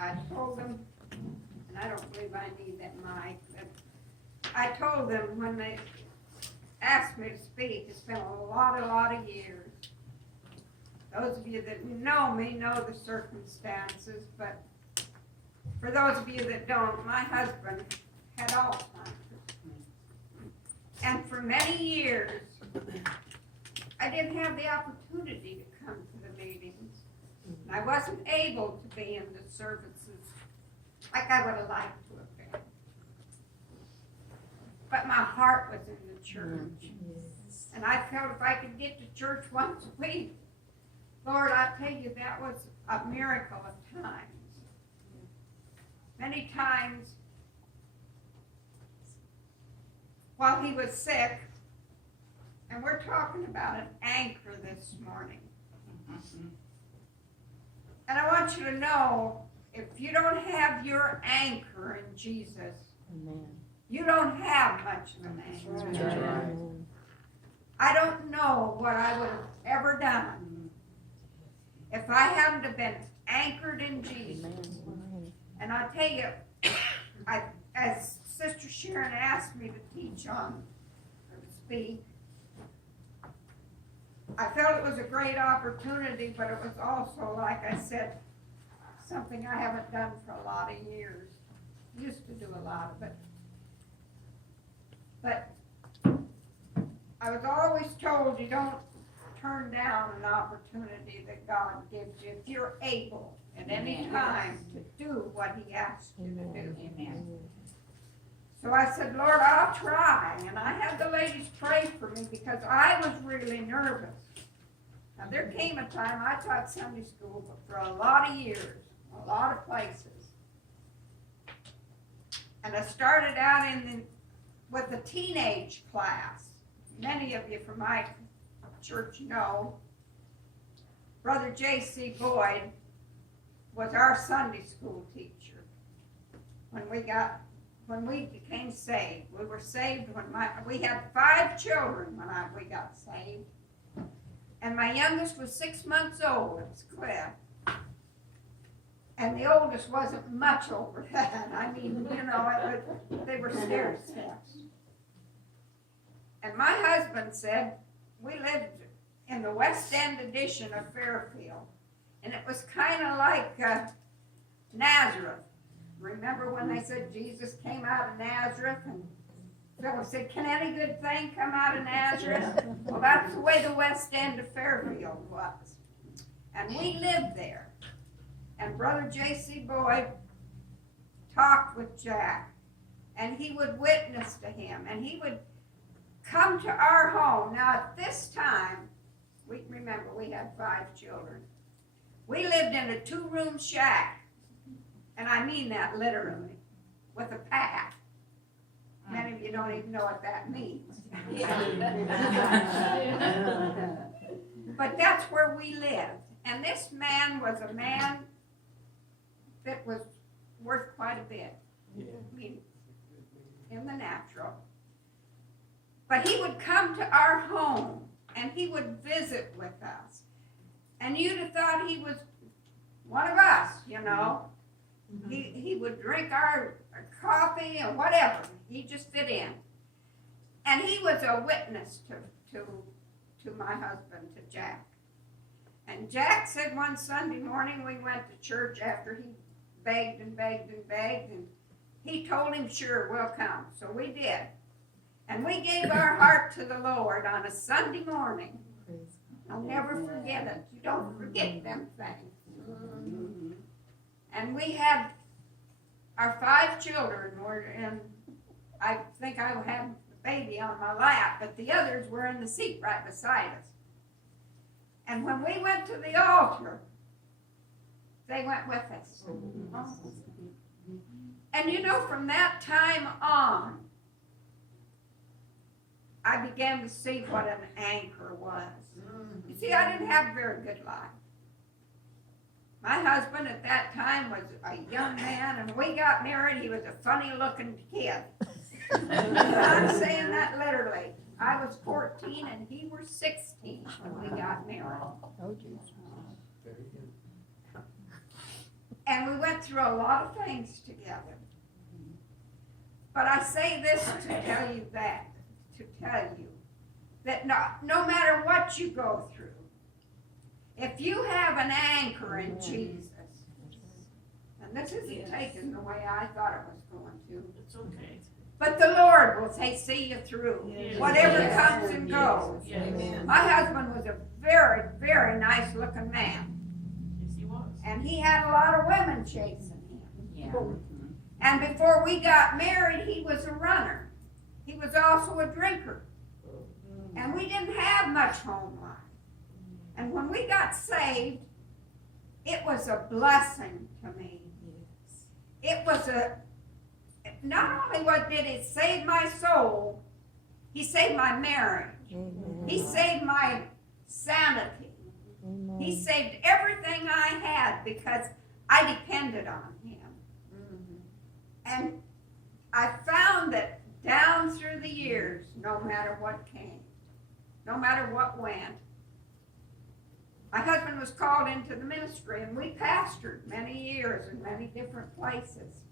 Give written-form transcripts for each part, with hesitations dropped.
I told them, and I don't believe I need that mic, but I told them when they asked me to speak, it's been a lot of years. Those of you that know me know the circumstances, but for those of you that don't, my husband had Alzheimer's. And for many years, I didn't have the opportunity to come to the meetings. I wasn't able to be in the services like I would have liked to have been. But my heart was in the church. And I felt if I could get to church once a week, Lord, I tell you, that was a miracle of times. Many times, while he was sick, and we're talking about an anchor this morning. And I want you to know, if you don't have your anchor in Jesus, you don't have much of an anchor. I don't know what I would have ever done if I hadn't have been anchored in Jesus. And I tell you, as Sister Sharon asked me to teach on, or to speak, I felt it was a great opportunity, but it was also, like I said, something I haven't done for a lot of years. Used to do a lot of it. But I was always told you don't turn down an opportunity that God gives you if you're able at any time to do what he asks you to do. Amen. So I said, Lord, I'll try. And I had the ladies pray for me because I was really nervous. Now, there came a time I taught Sunday school for a lot of years, a lot of places. And I started out with the teenage class. Many of you from my church know. Brother J.C. Boyd was our Sunday school teacher when we became saved. We were saved when we had 5 children when we got saved. And my youngest was 6 months old. It was Cliff. And the oldest wasn't much over that. I mean, they were stair steps. And my husband said, we lived in the West End edition of Fairfield. And it was kind of like Nazareth. Remember when they said Jesus came out of Nazareth? And Philip said, can any good thing come out of Nazareth? Well, that's the way the West End of Fairfield was. And we lived there. And Brother J.C. Boyd talked with Jack. And he would witness to him. And he would come to our home. Now, at this time, remember, we had 5 children. We lived in a 2-room shack. And I mean that literally, with a path. Many of you don't even know what that means. But that's where we lived. And this man was a man that was worth quite a bit. I mean, in the natural. But he would come to our home, and he would visit with us. And you'd have thought he was one of us, He would drink our coffee and whatever. He just fit in. And he was a witness to my husband, to Jack. And Jack said one Sunday morning we went to church after he begged and begged and begged. And he told him, sure, we'll come. So we did. And we gave our heart to the Lord on a Sunday morning. I'll never forget it. You don't forget them things. And we had our 5 children and I think I had the baby on my lap, but the others were in the seat right beside us. And when we went to the altar, they went with us. And from that time on, I began to see what an anchor was. You see, I didn't have a very good life. My husband at that time was a young man, and when we got married, he was a funny-looking kid. I'm saying that literally. I was 14, and he was 16 when we got married. And we went through a lot of things together. But I say this to tell you that no matter what you go through, if you have an anchor in Jesus, and this isn't taken the way I thought it was going to. It's okay. But the Lord will see you through whatever Yes. comes and goes. Yes. My husband was a very, very nice looking man. Yes, he was. And he had a lot of women chasing him. Yeah. And before we got married, he was a runner. He was also a drinker. And we didn't have much home life. And when we got saved, it was a blessing to me. It was not only did it save my soul, he saved my marriage. He saved my sanity. He saved everything I had because I depended on him. And I found that down through the years, no matter what came, no matter what went, my husband was called into the ministry, and we pastored many years in many different places.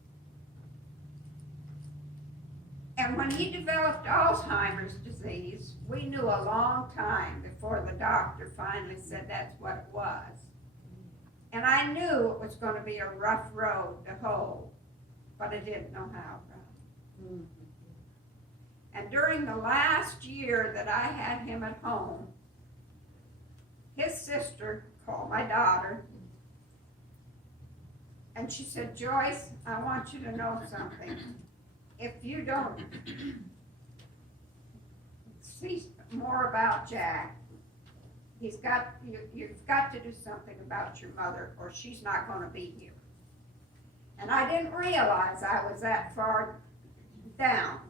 And when he developed Alzheimer's disease, we knew a long time before the doctor finally said that's what it was. And I knew it was going to be a rough road to hoe, but I didn't know how rough. And during the last year that I had him at home, his sister called my daughter, and she said, "Joyce, I want you to know something. If you don't see more about Jack, you've got to do something about your mother, or she's not going to be here." And I didn't realize I was that far down.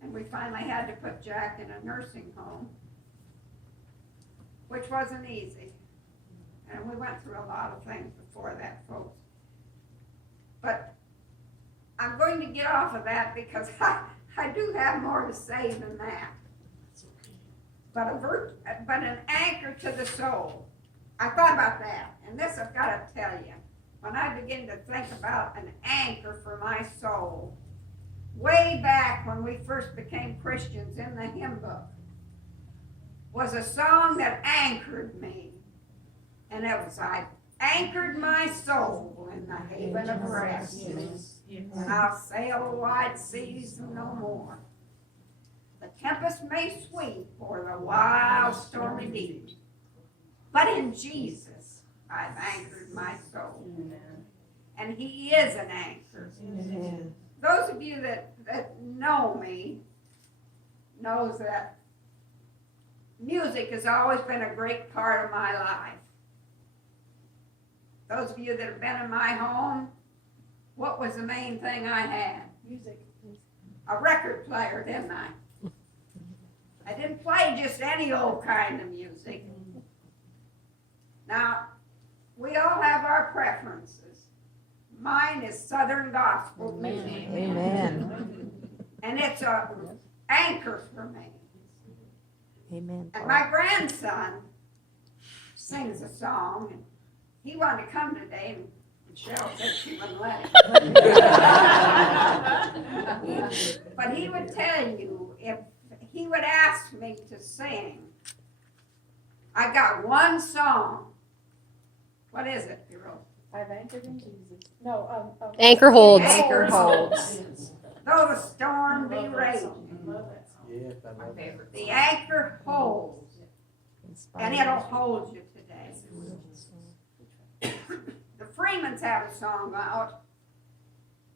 And we finally had to put Jack in a nursing home, which wasn't easy. And we went through a lot of things before that, folks. But I'm going to get off of that because I do have more to say than that. It's okay. But an anchor to the soul. I thought about that, and this I've got to tell you. When I begin to think about an anchor for my soul, way back when we first became Christians in the hymn book, was a song that anchored me. And it was, "I anchored my soul in the haven of rest. Yes. And I'll sail wide seas no more. The tempest may sweep o'er the wild stormy deep, but in Jesus I've anchored my soul." And he is an anchor. Those of you that know me knows that music has always been a great part of my life. Those of you that have been in my home, what was the main thing I had? Music. A record player, didn't I? I didn't play just any old kind of music. Now, we all have our preferences. Mine is Southern gospel music. Amen. And it's an anchor for me. Amen. And my grandson sings a song, and he wanted to come today, and Michelle said she wouldn't let him. But he would tell you, if he would ask me to sing, I got one song. What is it, you wrote? I've anchored in Jesus. No, Anchor holds. Anchor holds. Though the storm be raging, Love that song. Yes, I love that. the anchor holds, and it'll hold you today. The Freemans have a song out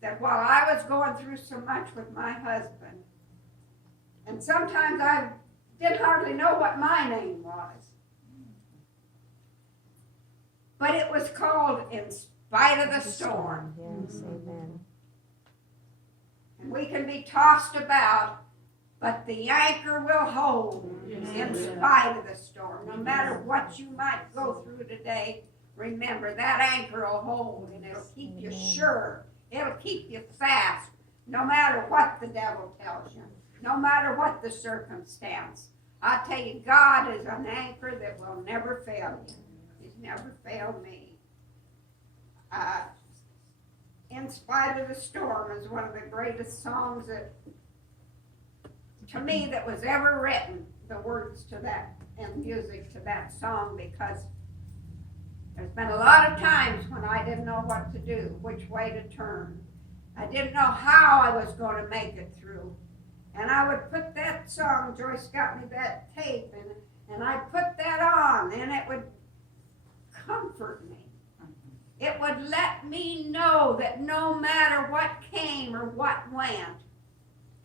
that while I was going through so much with my husband, and sometimes I didn't hardly know what my name was, but it was called "In Spite of the Storm." Yes, amen. And we can be tossed about, but the anchor will hold in spite of the storm. No matter what you might go through today, remember that anchor will hold, and it'll keep you sure. It'll keep you fast, no matter what the devil tells you, no matter what the circumstance. I tell you, God is an anchor that will never fail you. He's never failed me. In Spite of the Storm is one of the greatest songs that, to me, that was ever written, the words to that and music to that song, because there's been a lot of times when I didn't know what to do, which way to turn. I didn't know how I was going to make it through. And I would put that song, Joyce got me that tape, and I'd put that on, and it would comfort me. It would let me know that no matter what came or what went,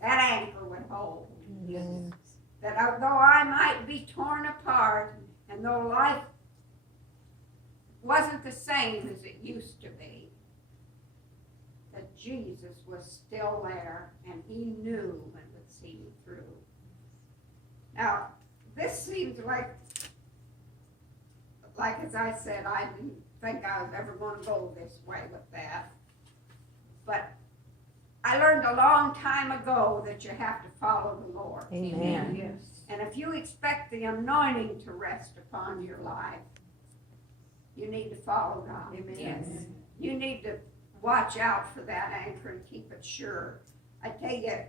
that anchor would hold. Amen. That though I might be torn apart, and though life wasn't the same as it used to be, that Jesus was still there, and he knew and would see me through. Now, this seems like as I said, I didn't think I was ever going to go this way with that. But I learned a long time ago that you have to follow the Lord. Amen. Yes. And if you expect the anointing to rest upon your life, you need to follow God. Amen. Yes. You need to watch out for that anchor and keep it sure. I tell you,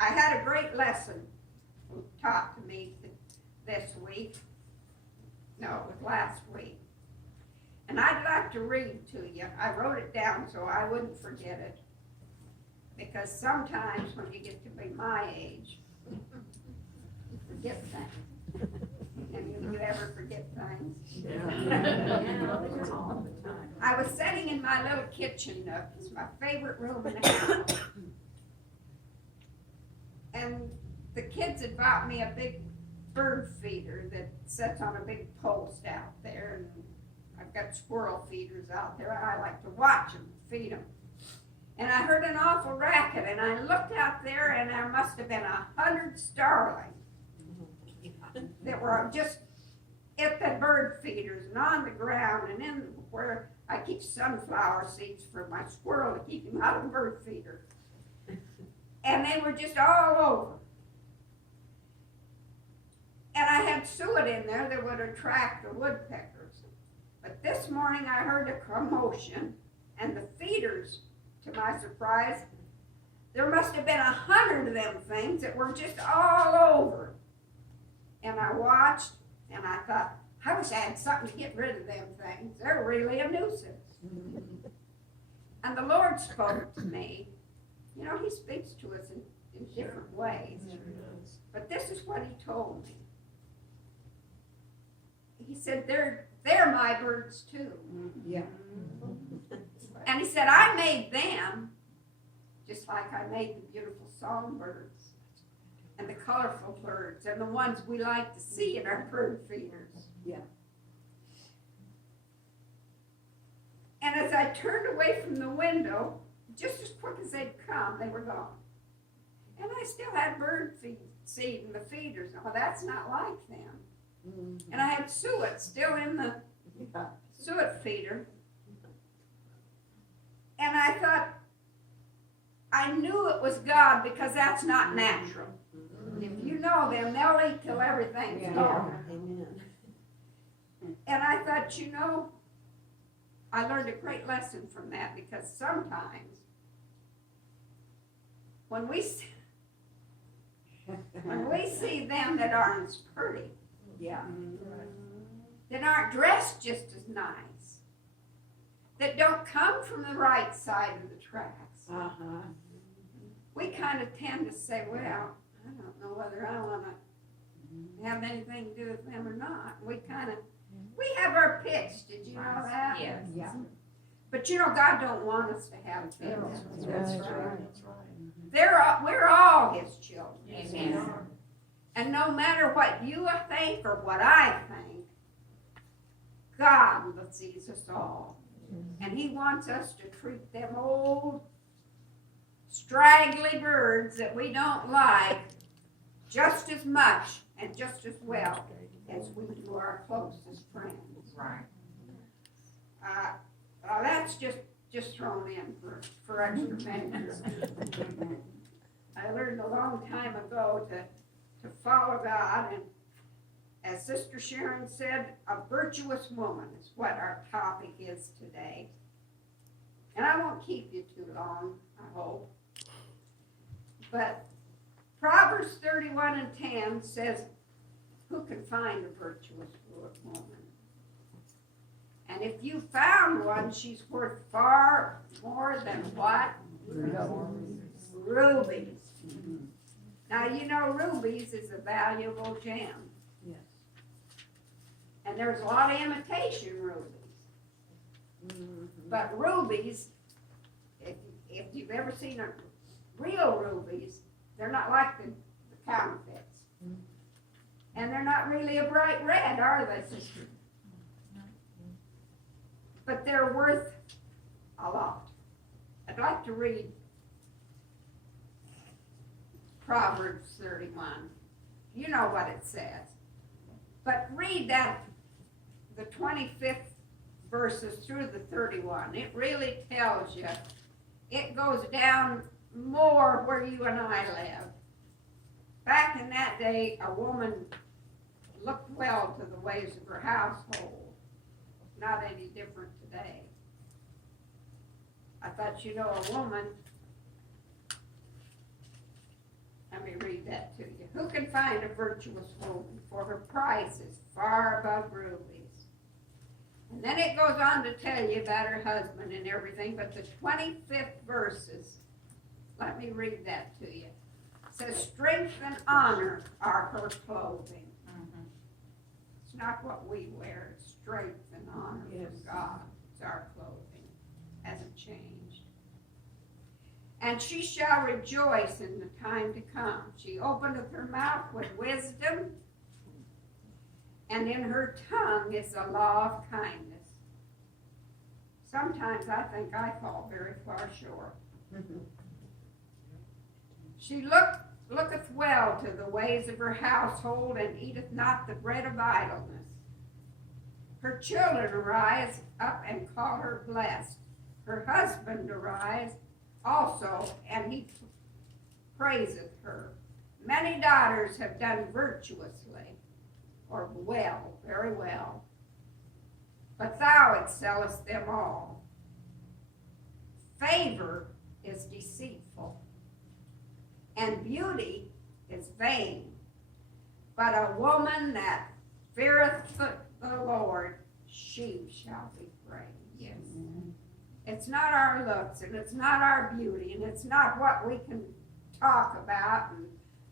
I had a great lesson taught to me this week. No, it was last week. And I'd like to read to you. I wrote it down so I wouldn't forget it. Because sometimes when you get to be my age, you forget things. And you ever forget things? I was sitting in my little kitchen nook. It's my favorite room in the house. And the kids had bought me a big bird feeder that sits on a big post out there. And I've got squirrel feeders out there. I like to watch them, feed them. And I heard an awful racket, and I looked out there, and there must have been 100 starlings that were just at the bird feeders and on the ground and in where I keep sunflower seeds for my squirrel to keep him out of the bird feeder. And they were just all over. And I had suet in there that would attract the woodpeckers. But this morning I heard a commotion, and the feeders, to my surprise, there must have been 100 of them things that were just all over. And I watched, and I thought, I wish I had something to get rid of them things. They're really a nuisance. And the Lord spoke to me. You know, he speaks to us in different ways. But this is what he told me. He said, they're my birds too. Yeah. And he said, I made them just like I made the beautiful songbirds and the colorful birds and the ones we like to see in our bird feeders. Yeah. And as I turned away from the window, just as quick as they'd come, they were gone. And I still had bird seed in the feeders. Oh, that's not like them. And I had suet still in the suet feeder. And I thought, I knew it was God because that's not natural. If you know them, they'll eat till everything's gone. Amen. And I thought, you know, I learned a great lesson from that, because sometimes when we see them that aren't as pretty, Yeah. that aren't dressed just as nice, that don't come from the right side of the tracks, we kind of tend to say, well, I don't know whether I want to have anything to do with them or not. We have our picks. Did you know that? Yes. Yeah. But you know, God don't want us to have picks. That's right. right. That's right. We're all his children. Amen. And no matter what you think or what I think, God sees us all. And he wants us to treat them old, straggly birds that we don't like just as much and just as well as we do our closest friends. Right. Well, that's just thrown in for extra measure. I learned a long time ago to follow God, and as Sister Sharon said, a virtuous woman is what our topic is today. And I won't keep you too long, I hope. But Proverbs 31 and 10 says, who can find a virtuous woman? And if you found one, she's worth far more than what? Rubies. Now, you know rubies is a valuable gem. Yes. And there's a lot of imitation rubies. But rubies, if you've ever seen a real rubies, they're not like the counterfeits. And they're not really a bright red, are they, sister? But they're worth a lot. I'd like to read Proverbs 31. You know what it says. But read that, the 25th verses through the 31. It really tells you. It goes down more where you and I live. Back in that day, a woman looked well to the ways of her household. Not any different today. I thought, you know, a woman, let me read that to you. Who can find a virtuous woman? For her price is far above rubies. And then it goes on to tell you about her husband and everything, but the 25th verses, let me read that to you. It says, strength and honor are her clothing. It's not what we wear, it's strength and honor from God. It's our clothing. Hasn't changed. And she shall rejoice in the time to come. She openeth her mouth with wisdom, and in her tongue is the law of kindness. Sometimes I think I fall very far short. She looketh well to the ways of her household, and eateth not the bread of idleness. Her children arise up and call her blessed. Her husband arise also, and he praiseth her. Many daughters have done virtuously, or well, very well. But thou excellest them all. Favor is deceitful, and beauty is vain. But a woman that feareth the Lord, she shall be praised. Yes. It's not our looks, and it's not our beauty, and it's not what we can talk about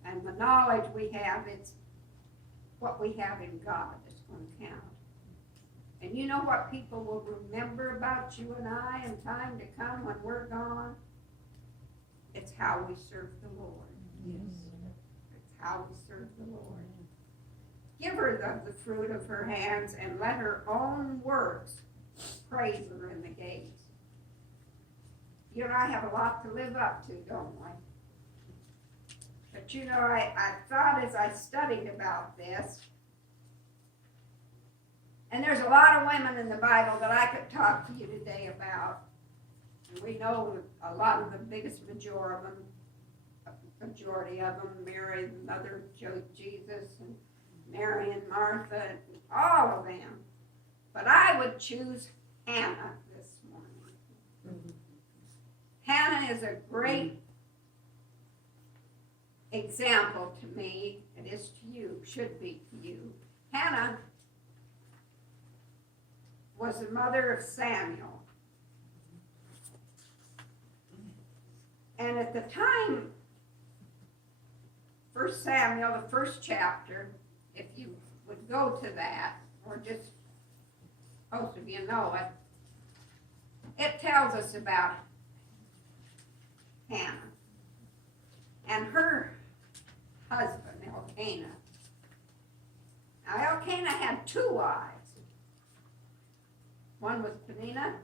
and the knowledge we have. It's what we have in God that's going to count. And you know what people will remember about you and I in time to come when we're gone? It's how we serve the Lord. Yes. It's how we serve the Lord. Give her of the fruit of her hands, and let her own works praise her in the gates. You and I have a lot to live up to, don't we? But you know, I thought as I studied about this, and there's a lot of women in the Bible that I could talk to you today about. And we know a lot of the biggest majority of them, Mary, the mother of Jesus, and Mary and Martha, and all of them. But I would choose Hannah this morning. Hannah is a great example to me. It is to you, should be to you. Hannah was the mother of Samuel. And at the time, 1 Samuel, the first chapter, if you would go to that, or just most of you know it, it tells us about Hannah and her husband, Elkanah. Now, Elkanah had two wives. One was Peninnah,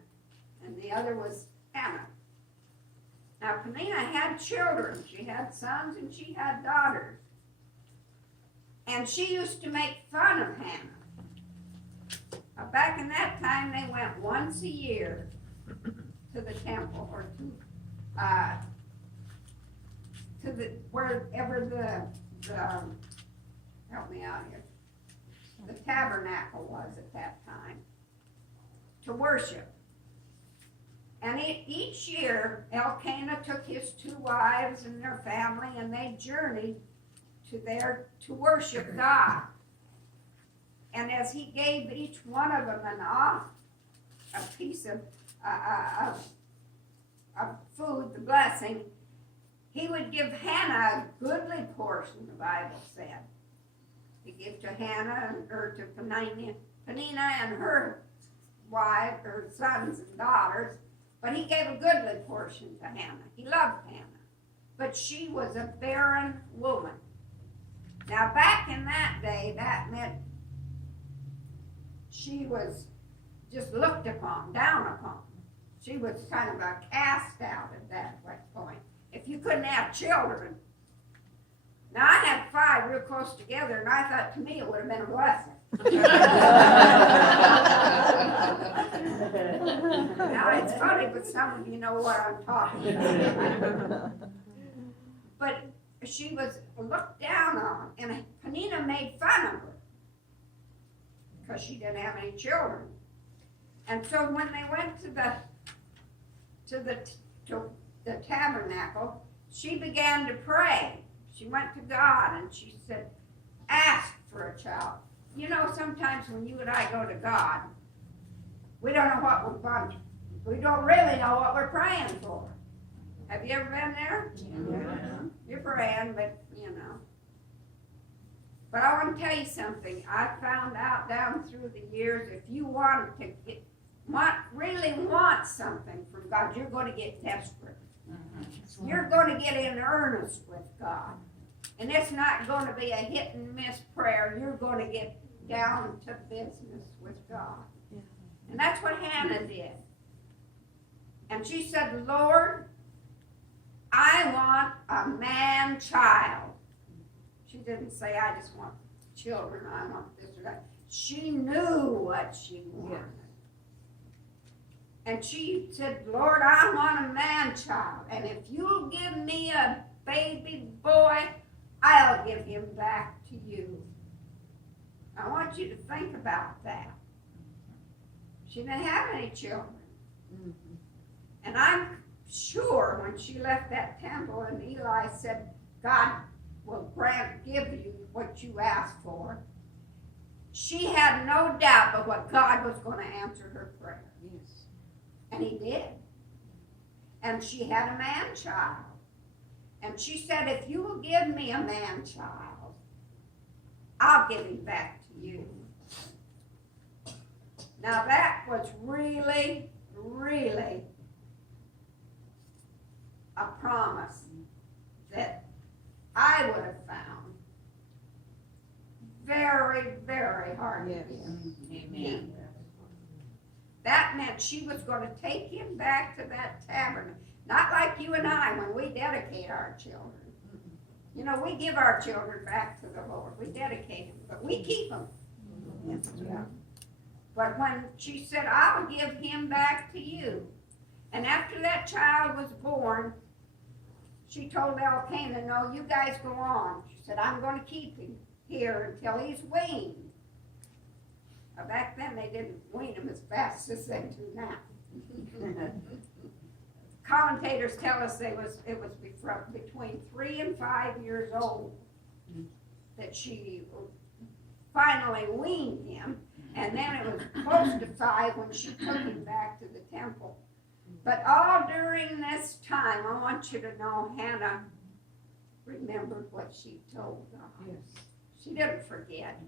and the other was Hannah. Now, Peninnah had children. She had sons and she had daughters. And she used to make fun of Hannah. Now, back in that time, they went once a year to the temple, or to the wherever the help me out here, the tabernacle was at that time, to worship. And each year, Elkanah took his 2 wives and their family, and they journeyed to worship God. And as he gave each one of them a piece of food, the blessing, he would give Hannah a goodly portion, the Bible said. He gave to Hannah or to Peninnah and her wife, her sons and daughters, but he gave a goodly portion to Hannah. He loved Hannah, but she was a barren woman. Now, back in that day, that meant she was just looked upon, down upon. She was kind of a cast out at that point. If you couldn't have children. Now, I had 5 real close together, and I thought to me it would have been a blessing. Now, it's funny, but some of you know what I'm talking about. But she was looked down on, and Peninnah made fun of her because she didn't have any children. And so when they went to the tabernacle, she began to pray. She went to God and she said, ask for a child. You know, sometimes when you and I go to God, we don't know what we're praying. We don't really know what we're praying for. Have you ever been there? Yeah. You're praying, but you know. But I want to tell you something. I found out down through the years, if you really want something from God, you're going to get desperate. You're going to get in earnest with God. And it's not going to be a hit and miss prayer. You're going to get down to business with God. Yeah. And that's what Hannah did. And she said, Lord, I want a man child. She didn't say, I just want children. I want this or that. She knew what she wanted. And she said, Lord, I want a man child. And if you'll give me a baby boy, I'll give him back to you. I want you to think about that. She didn't have any children. Mm-hmm. And I'm sure when she left that temple and Eli said, God will give you what you asked for, she had no doubt but what God was going to answer her prayer. Yes. And he did. And she had a man child. And she said, if you will give me a man child, I'll give him back to you. Now that was really, really a promise that I would have found very, very hard to give. Amen. That meant she was going to take him back to that tabernacle. Not like you and I when we dedicate our children. You know, we give our children back to the Lord. We dedicate them, but we keep them. Yes, yeah. But when she said, I'll give him back to you. And after that child was born, she told Elkanah, no, you guys go on. She said, I'm going to keep him here until he's weaned. Now, back then, they didn't wean him as fast as they do now. Commentators tell us it was between 3 and 5 years old that she finally weaned him, and then it was close to 5 when she took him back to the temple. But all during this time, I want you to know Hannah remembered what she told God. Yes. She didn't forget.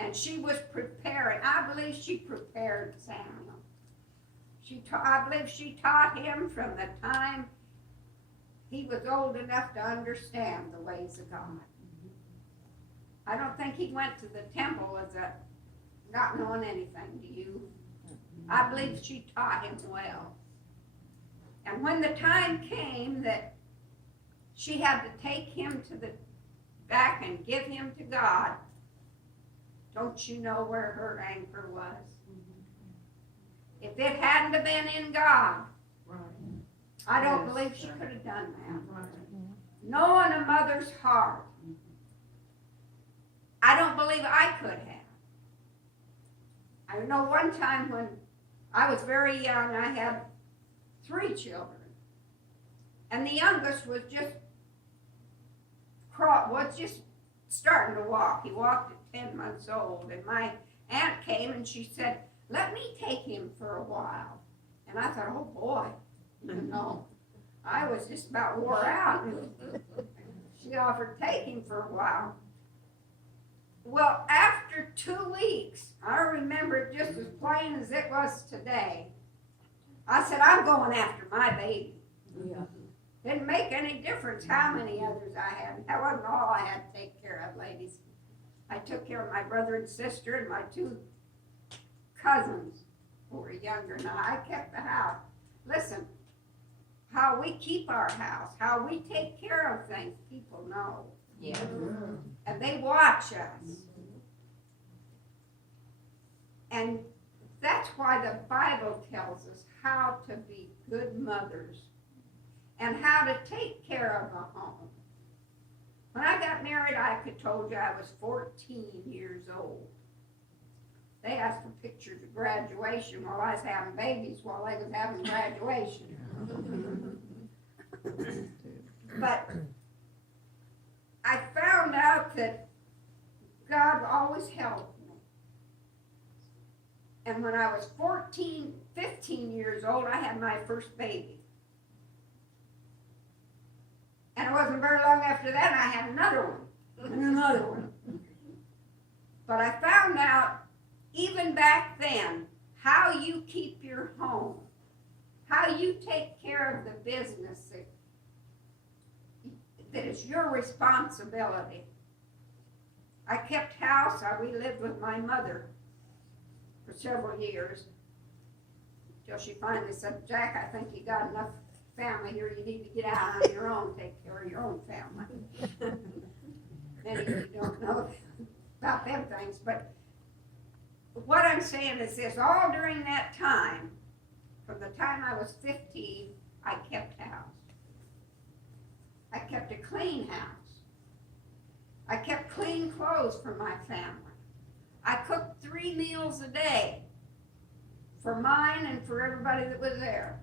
And she was preparing. I believe she prepared Samuel. I believe she taught him from the time he was old enough to understand the ways of God. I don't think he went to the temple as not knowing anything, do you? I believe she taught him well. And when the time came that she had to take him back and give him to God, don't you know where her anchor was? If it hadn't have been in God, I don't believe she could have done that. Knowing a mother's heart, I don't believe I could have. I know one time when I was very young. I had 3 children. And the youngest was just starting to walk. He walked at 10 months old. And my aunt came and she said, let me take him for a while. And I thought, oh boy, I was just about wore out. And she offered to take him for a while. Well, after 2 weeks, I remember it just as plain as it was today. I said, I'm going after my baby. Yeah. Didn't make any difference how many others I had. That wasn't all I had to take care of, ladies. I took care of my brother and sister and my 2 cousins who were younger than I kept the house. Listen, how we keep our house, how we take care of things, people know. Yeah. And they watch us. And that's why the Bible tells us how to be good mothers and how to take care of a home. When I got married, I told you I was 14 years old. They asked for pictures of graduation while I was having babies while they was having graduation. But I found out that God always helped me. And when I was 15 years old, I had my first baby. And it wasn't very long after that, I had another one, and another one. But I found out, even back then, how you keep your home, how you take care of the business that is your responsibility. I kept house. We lived with my mother for several years till she finally said, Jack, I think you got enough family here. You need to get out on your own, take care of your own family. Many of you don't know about them things, but what I'm saying is this, all during that time, from the time I was 15, I kept house. I kept a clean house. I kept clean clothes for my family. I cooked 3 meals a day for mine and for everybody that was there.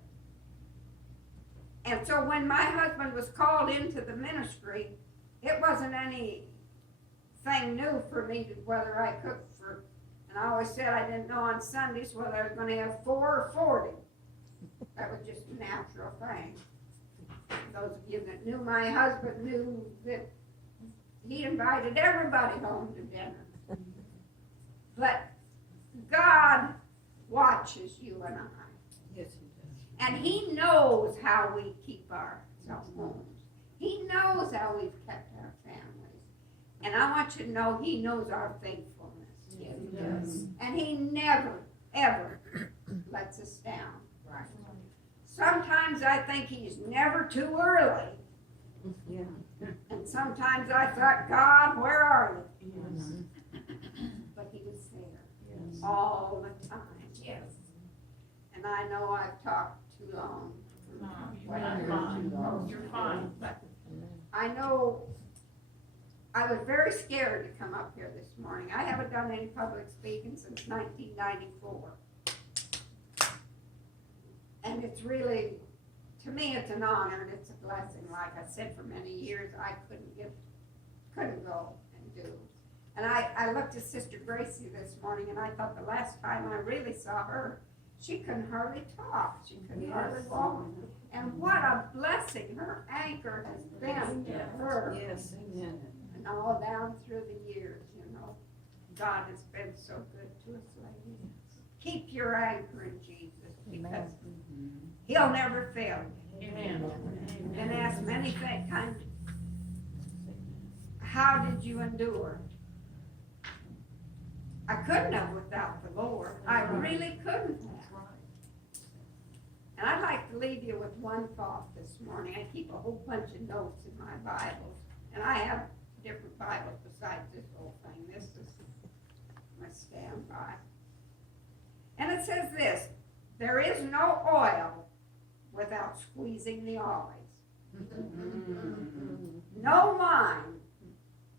And so when my husband was called into the ministry, it wasn't anything new for me whether I cooked for, and I always said I didn't know on Sundays whether I was going to have 4 or 40. That was just a natural thing. Those of you that knew my husband knew that he invited everybody home to dinner. But God watches you and I. Yes, he does. And he knows how we keep our homes. He knows how we've kept our families. And I want you to know he knows our faithfulness. Yes, he does. And he never, ever lets us down. Right. Sometimes I think he's never too early. Yeah. And sometimes I thought, God, where are you? Yes. But he was there Yes. all the time. Yes. And I know I've talked too long. You're fine. You're fine. But I know I was very scared to come up here this morning. I haven't done any public speaking since 1994. And it's really, to me, it's an honor and it's a blessing. Like I said, for many years, I couldn't go and do. And I looked at Sister Gracie this morning and I thought the last time I really saw her, she couldn't hardly talk. She couldn't hardly walk. And what a blessing her anchor has been to her. Yes, amen. And all down through the years, God has been so good to us, ladies. Keep your anchor in Jesus because he'll never fail you. Amen. Been asked many times, how did you endure? I couldn't have without the Lord. I really couldn't have. And I'd like to leave you with one thought this morning. I keep a whole bunch of notes in my Bibles. And I have different Bibles besides this whole thing. This is my standby. And it says this, there is no oil without squeezing the olives. No wine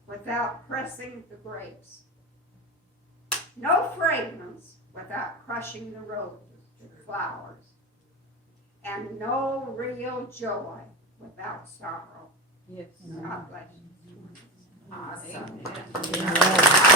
without pressing the grapes. No fragrance without crushing the roses. flowers, and no real joy without sorrow. Yes. God bless you.